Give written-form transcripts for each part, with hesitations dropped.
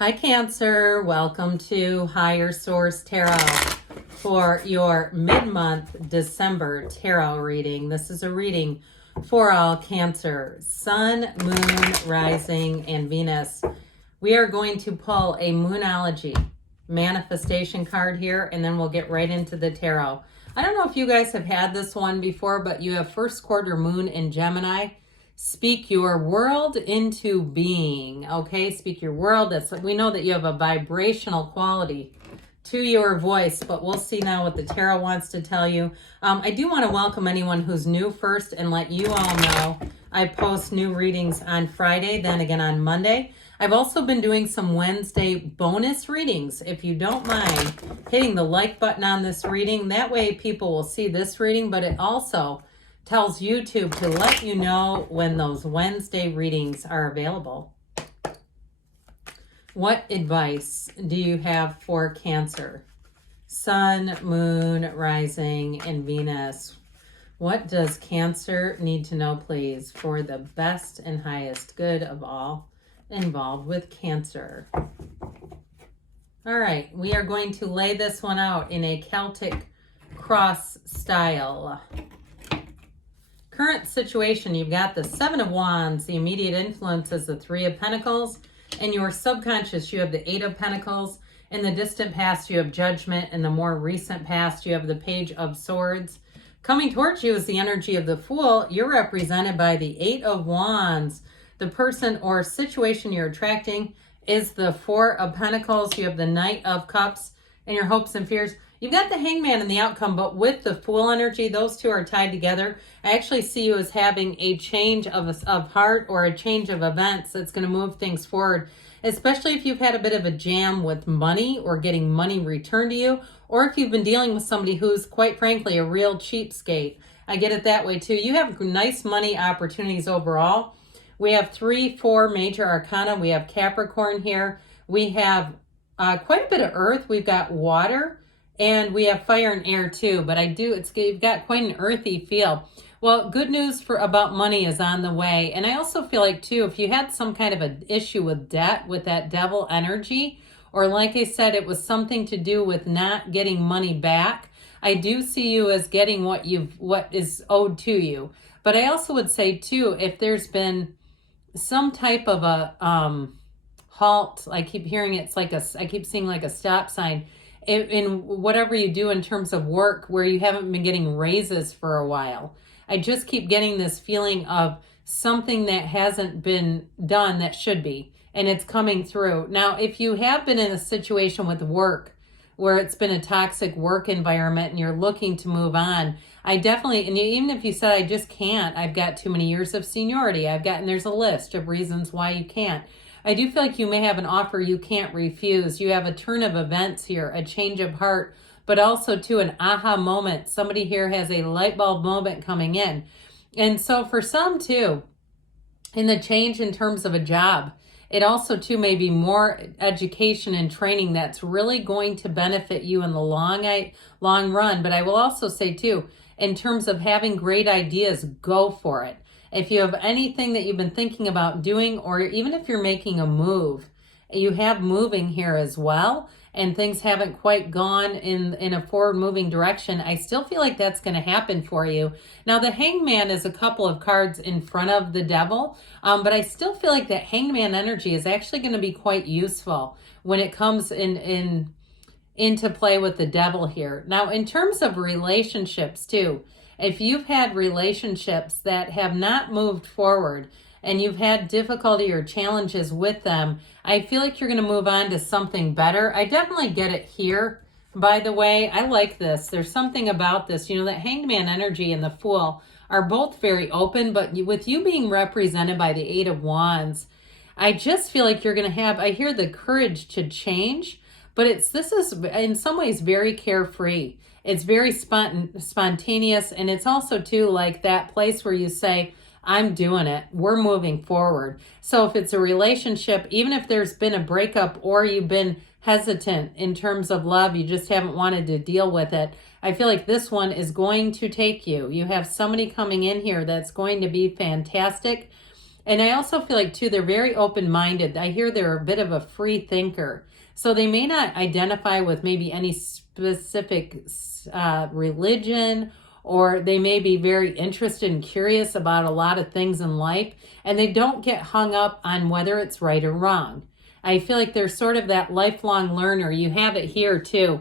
Hi Cancer, welcome to Higher Source Tarot for your mid-month December tarot reading. This is a reading for all Cancer, Sun, Moon, Rising, and Venus. We are going to pull a Moonology manifestation card here, and then we'll get right into the tarot. I don't know if you guys have had this one before, but you have first quarter moon in Gemini. Speak your world into being. Okay, speak your world. We know that you have a vibrational quality to your voice, but we'll see now what the tarot wants to tell you. I do want to welcome anyone who's new first and let you all know I post new readings on Friday, then again on Monday. I've also been doing some Wednesday bonus readings. If you don't mind hitting the like button on this reading, that way people will see this reading, but it also tells YouTube to let you know when those Wednesday readings are available. What advice do you have for Cancer? Sun, Moon, Rising, and Venus. What does Cancer need to know, please, for the best and highest good of all involved with Cancer? All right, we are going to lay this one out in a Celtic cross style. Current situation, you've got the Seven of Wands. The immediate influence is the Three of Pentacles. In your subconscious, you have the Eight of Pentacles. In the distant past, you have Judgment. In the more recent past, you have the Page of Swords. Coming towards you is the energy of the Fool. You're represented by the Eight of Wands. The person or situation you're attracting is the Four of Pentacles. You have the Knight of Cups and your hopes and fears. You've got the Hangman in the outcome, but with the Fool energy, those two are tied together. I actually see you as having a change of heart or a change of events that's going to move things forward, especially if you've had a bit of a jam with money or getting money returned to you, or if you've been dealing with somebody who's, quite frankly, a real cheapskate. I get it that way too. You have nice money opportunities overall. We have 3, 4 major arcana. We have Capricorn here. We have quite a bit of earth. We've got water. And we have fire and air too, but you've got quite an earthy feel. Well, good news about money is on the way. And I also feel like too, if you had some kind of an issue with debt, with that devil energy, or like I said, it was something to do with not getting money back, I do see you as getting what is owed to you. But I also would say too, if there's been some type of a halt, I keep hearing I keep seeing like a stop sign, in whatever you do in terms of work where you haven't been getting raises for a while. I just keep getting this feeling of something that hasn't been done that should be, and it's coming through. Now, if you have been in a situation with work where it's been a toxic work environment and you're looking to move on, I definitely, and even if you said, I just can't, I've got too many years of seniority, and there's a list of reasons why you can't. I do feel like you may have an offer you can't refuse. You have a turn of events here, a change of heart, but also too an aha moment. Somebody here has a light bulb moment coming in. And so for some too, in the change in terms of a job, it also too may be more education and training that's really going to benefit you in the long run. But I will also say too, in terms of having great ideas, go for it. If you have anything that you've been thinking about doing, or even if you're making a move, you have moving here as well, and things haven't quite gone in a forward moving direction, I still feel like that's going to happen for you. Now, the Hangman is a couple of cards in front of the Devil, but I still feel like that Hangman energy is actually going to be quite useful when it comes into play with the Devil here. Now, in terms of relationships too, if you've had relationships that have not moved forward and you've had difficulty or challenges with them, I feel like you're going to move on to something better. I definitely get it here, by the way. I like this. There's something about this. You know, that Hangman energy and the Fool are both very open, but with you being represented by the Eight of Wands, I just feel like you're going to have, I hear the courage to change, but this is in some ways very carefree. It's very spontaneous, and it's also too like that place where you say, I'm doing it. We're moving forward. So if it's a relationship, even if there's been a breakup or you've been hesitant in terms of love, you just haven't wanted to deal with it, I feel like this one is going to take you. You have somebody coming in here that's going to be fantastic. And I also feel like, too, they're very open-minded. I hear they're a bit of a free thinker. So they may not identify with maybe any specific religion, or they may be very interested and curious about a lot of things in life, and they don't get hung up on whether it's right or wrong. I feel like they're sort of that lifelong learner. You have it here, too.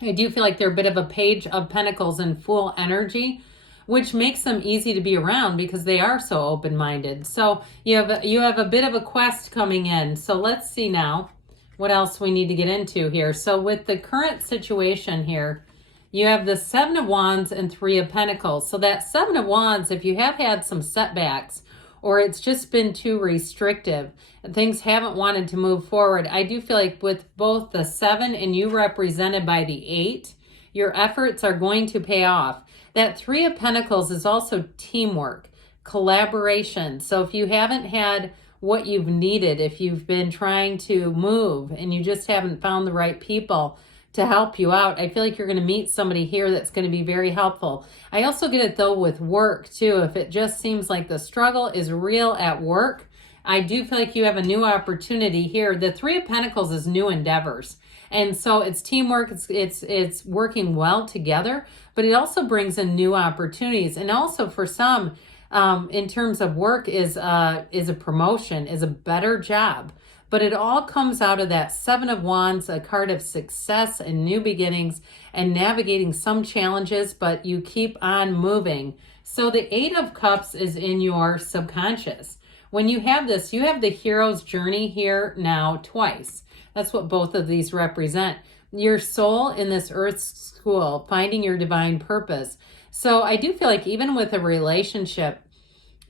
I do feel like they're a bit of a Page of Pentacles and Fool energy, which makes them easy to be around because they are so open-minded. So you have a bit of a quest coming in. So let's see now what else we need to get into here. So with the current situation here, you have the Seven of Wands and Three of Pentacles. So that Seven of Wands, if you have had some setbacks or it's just been too restrictive and things haven't wanted to move forward, I do feel like with both the 7 and you represented by the 8, your efforts are going to pay off. That Three of Pentacles is also teamwork, collaboration. So if you haven't had what you've needed, if you've been trying to move and you just haven't found the right people to help you out, I feel like you're going to meet somebody here that's going to be very helpful. I also get it though with work too. If it just seems like the struggle is real at work, I do feel like you have a new opportunity here. The Three of Pentacles is new endeavors. And so it's teamwork, it's working well together, but it also brings in new opportunities. And also for some, in terms of work, is a promotion, is a better job. But it all comes out of that Seven of Wands, a card of success and new beginnings and navigating some challenges, but you keep on moving. So the Eight of Cups is in your subconscious. When you have this, you have the hero's journey here now twice. That's what both of these represent. Your soul in this earth school, finding your divine purpose. So I do feel like even with a relationship,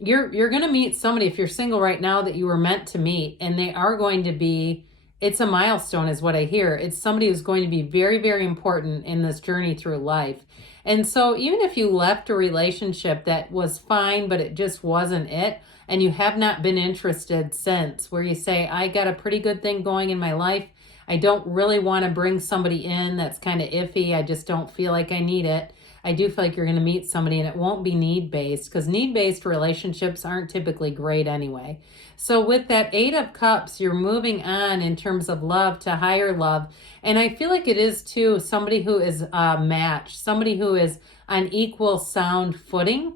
you're going to meet somebody, if you're single right now, that you were meant to meet, and they are going to be, it's a milestone is what I hear. It's somebody who's going to be very, very important in this journey through life. And so even if you left a relationship that was fine, but it just wasn't it, and you have not been interested since, where you say, I got a pretty good thing going in my life, I don't really want to bring somebody in that's kind of iffy, I just don't feel like I need it, I do feel like you're going to meet somebody, and it won't be need-based, because need-based relationships aren't typically great anyway. So with that Eight of Cups, you're moving on in terms of love to higher love. And I feel like it is too somebody who is a match, somebody who is on equal sound footing.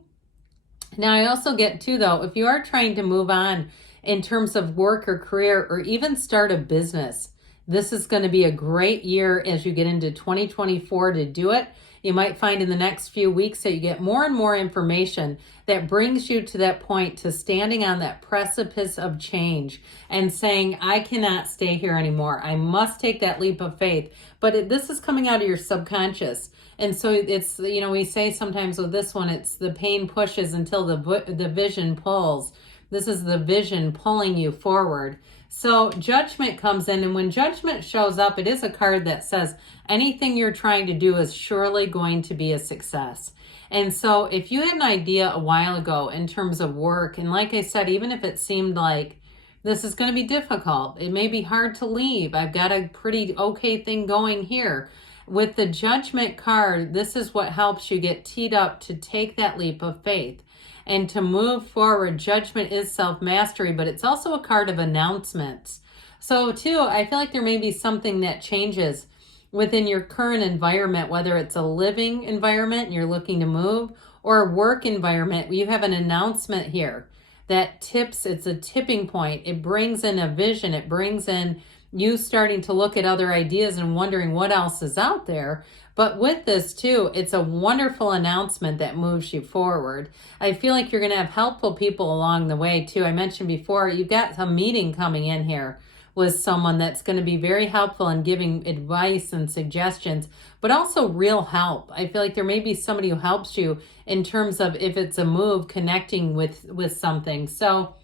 Now I also get too, though, if you are trying to move on in terms of work or career or even start a business, this is going to be a great year as you get into 2024 to do it. You might find in the next few weeks that you get more and more information that brings you to that point, to standing on that precipice of change and saying, I cannot stay here anymore. I must take that leap of faith. But this is coming out of your subconscious. And so it's, we say sometimes with this one, it's the pain pushes until the vision pulls. This is the vision pulling you forward. So Judgment comes in, and when Judgment shows up, it is a card that says anything you're trying to do is surely going to be a success. And so if you had an idea a while ago in terms of work, and like I said, even if it seemed like this is going to be difficult, it may be hard to leave, I've got a pretty okay thing going here. With the Judgment card, this is what helps you get teed up to take that leap of faith and to move forward. Judgment is self-mastery, but it's also a card of announcements. So too, I feel like there may be something that changes within your current environment, whether it's a living environment and you're looking to move, or a work environment. You have an announcement here that tips, it's a tipping point. It brings in a vision. It brings in you starting to look at other ideas and wondering what else is out there. But with this too, it's a wonderful announcement that moves you forward. I feel like you're going to have helpful people along the way too. I mentioned before, you've got a meeting coming in here with someone that's going to be very helpful in giving advice and suggestions, but also real help. I feel like there may be somebody who helps you in terms of, if it's a move, connecting with something. So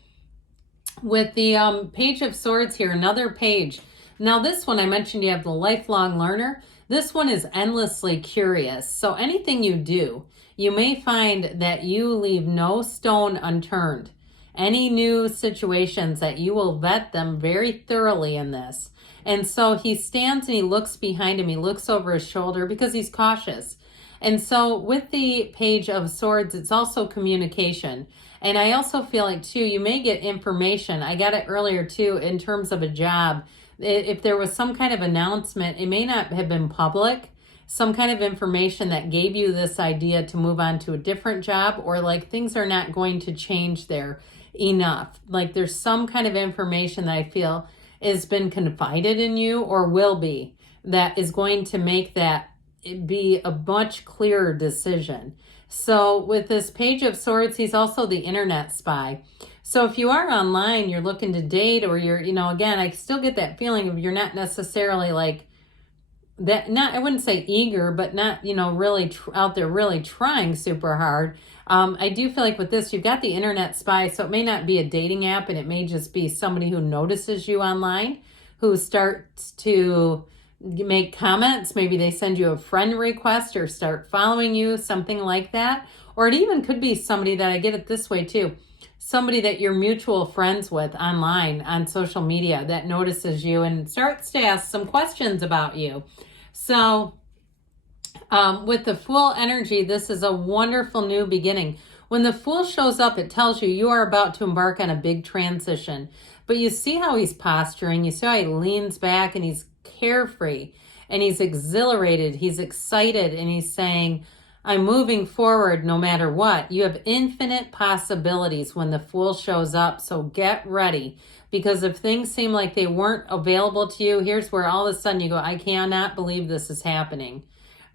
with the Page of Swords here, another page. Now this one, I mentioned you have the lifelong learner. This one is endlessly curious. So anything you do, you may find that you leave no stone unturned. Any new situations, that you will vet them very thoroughly in this. And so he stands and he looks behind him. He looks over his shoulder because he's cautious. And so with the Page of Swords, it's also communication. And I also feel like, too, you may get information. I got it earlier, too, in terms of a job. If there was some kind of announcement, it may not have been public, some kind of information that gave you this idea to move on to a different job, or like things are not going to change there enough. Like there's some kind of information that I feel has been confided in you or will be, that is going to make that be a much clearer decision. So with this Page of Swords, he's also the internet spy. So if you are online, you're looking to date, or you're, again, I still get that feeling of you're not necessarily like that, not, I wouldn't say eager, but not, really out there really trying super hard. I do feel like with this, you've got the internet spy, so it may not be a dating app, and it may just be somebody who notices you online, who starts to make comments. Maybe they send you a friend request or start following you, something like that. Or it even could be somebody that, I get it this way too, somebody that you're mutual friends with online on social media that notices you and starts to ask some questions about you. So with the Fool energy, this is a wonderful new beginning. When the Fool shows up, it tells you you are about to embark on a big transition. But you see how he's posturing. You see how he leans back and he's carefree and he's exhilarated. He's excited and he's saying, I'm moving forward no matter what. You have infinite possibilities when the Fool shows up. So get ready, because if things seem like they weren't available to you, here's where all of a sudden you go, I cannot believe this is happening.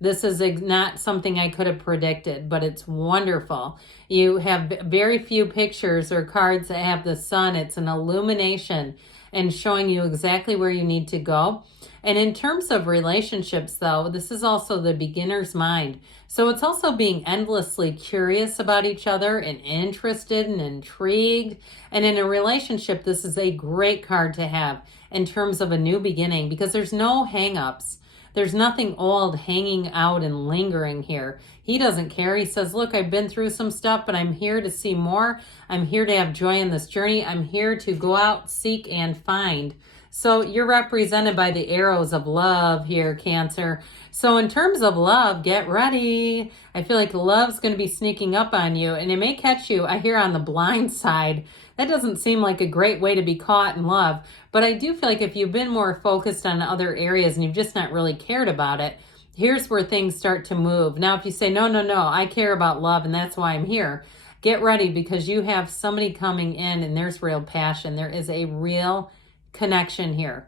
This is not something I could have predicted, but it's wonderful. You have very few pictures or cards that have the sun. It's an illumination and showing you exactly where you need to go. And in terms of relationships, though, this is also the beginner's mind. So it's also being endlessly curious about each other and interested and intrigued. And in a relationship, this is a great card to have in terms of a new beginning, because there's no hang-ups. There's nothing old hanging out and lingering here. He doesn't care. He says, look, I've been through some stuff, but I'm here to see more. I'm here to have joy in this journey. I'm here to go out, seek, and find. So you're represented by the arrows of love here, Cancer. So in terms of love, get ready. I feel like love's going to be sneaking up on you, and it may catch you, I hear, on the blind side. That doesn't seem like a great way to be caught in love. But I do feel like if you've been more focused on other areas and you've just not really cared about it, here's where things start to move. Now, if you say, no, I care about love and that's why I'm here, get ready, because you have somebody coming in and there's real passion. There is a real connection here.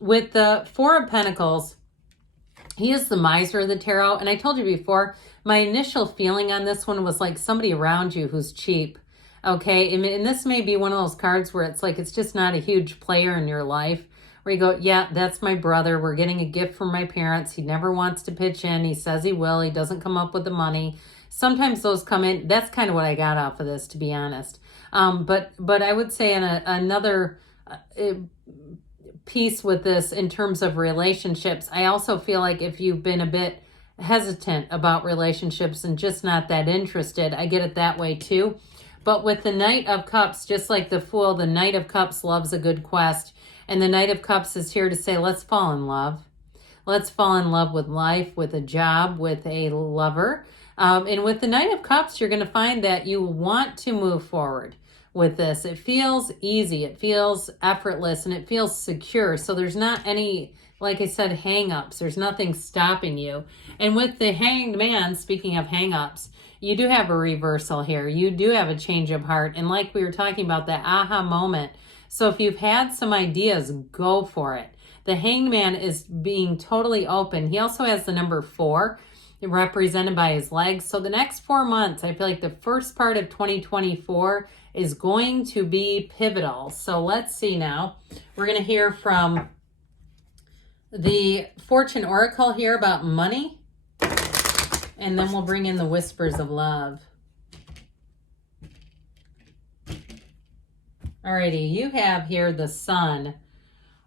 With the Four of Pentacles, he is the miser of the tarot. And I told you before, my initial feeling on this one was like somebody around you who's cheap. Okay, and this may be one of those cards where it's like it's just not a huge player in your life, where you go, yeah, that's my brother. We're getting a gift from my parents. He never wants to pitch in. He says he will. He doesn't come up with the money. Sometimes those come in. That's kind of what I got off of this, to be honest. But I would say in another piece with this in terms of relationships, I also feel like if you've been a bit hesitant about relationships and just not that interested, I get it that way too. But with the Knight of Cups, just like the Fool, the Knight of Cups loves a good quest. And the Knight of Cups is here to say, let's fall in love. Let's fall in love with life, with a job, with a lover. And with the Knight of Cups, you're going to find that you want to move forward with this. It feels easy. It feels effortless, and it feels secure. So there's not any, like I said, hang-ups. There's nothing stopping you. And with the Hanged Man, speaking of hang-ups, you do have a reversal here. You do have a change of heart. And like we were talking about, that aha moment. So if you've had some ideas, go for it. The Hanged Man is being totally open. He also has the number 4 represented by his legs. So the next 4 months, I feel like the first part of 2024 is going to be pivotal. So let's see now. We're going to hear from the Fortune Oracle here about money. And then we'll bring in the Whispers of Love. Alrighty, you have here the Sun.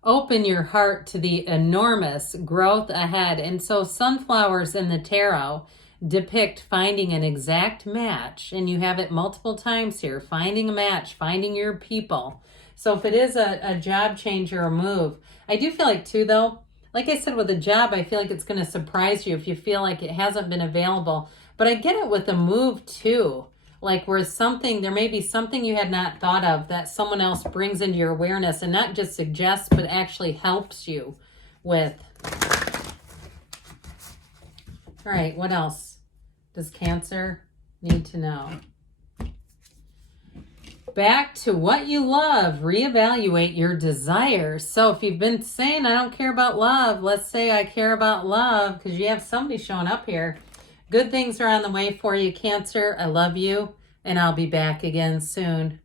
Open your heart to the enormous growth ahead. And so sunflowers in the tarot depict finding an exact match. And you have it multiple times here. Finding a match, finding your people. So if it is a job change or a move, I do feel like too though, like I said, with a job, I feel like it's going to surprise you if you feel like it hasn't been available. But I get it with a move too. Like where there may be something you had not thought of that someone else brings into your awareness and not just suggests, but actually helps you with. All right, what else does Cancer need to know? Back to what you love. Reevaluate your desires. So if you've been saying, I don't care about love, let's say I care about love, because you have somebody showing up here. Good things are on the way for you, Cancer. I love you, and I'll be back again soon.